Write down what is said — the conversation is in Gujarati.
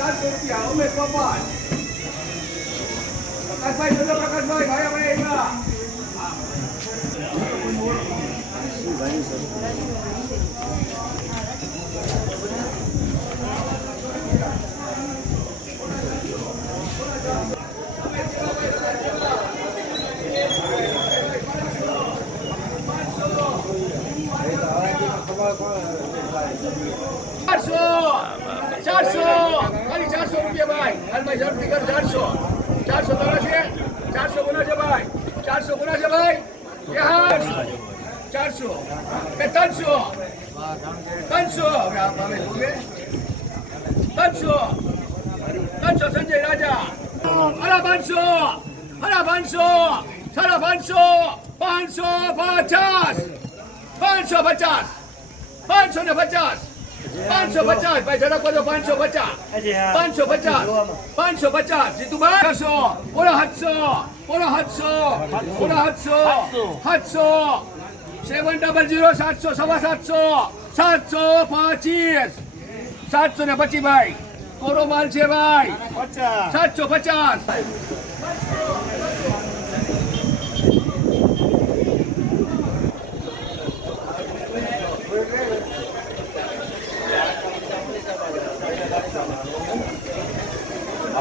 ચારસો રૂપિયા ઉમેશ પપ્પા પ્રકાશભાઈ ચંદ્ર પ્રકાશભાઈ ભાઈ ભાઈ એમના ચારસો ચારસો ખાલી ચારસો રૂપિયા ભાઈ. હાલમાં ઝડપથી કર ચારસો. ચારસો તારા છે? ચારસો કોના છે ભાઈ. ચારસો કોના છે ભાઈ. ચારસો. કે ત્રણસો. ત્રણસો. ત્રણસો. ત્રણસો સંજય રાજા. અરા પાંચસો. અરા પાંચસો. સાડા પાંચસો. પાંચસો પચાસ. પાંચસો પચાસ. પાંચસો ને પચાસ. પાંચસો પચાસ ભાઈ ઝડપ કરો પાંચસો પચાસ. પાંચસો પચાસ પાંચસો પચાસ જીતુભાઈ. છસો સાતસો ઓલા સાતસો ઓલા સાતસો સાતસો. સેવન ડબલ જીરો સાતસો સવા સાતસો. સાતસો પચીસ. સાતસો ને પચીસ ભાઈ. કોરો માલ છે ભાઈ. સાતસો પચાસ.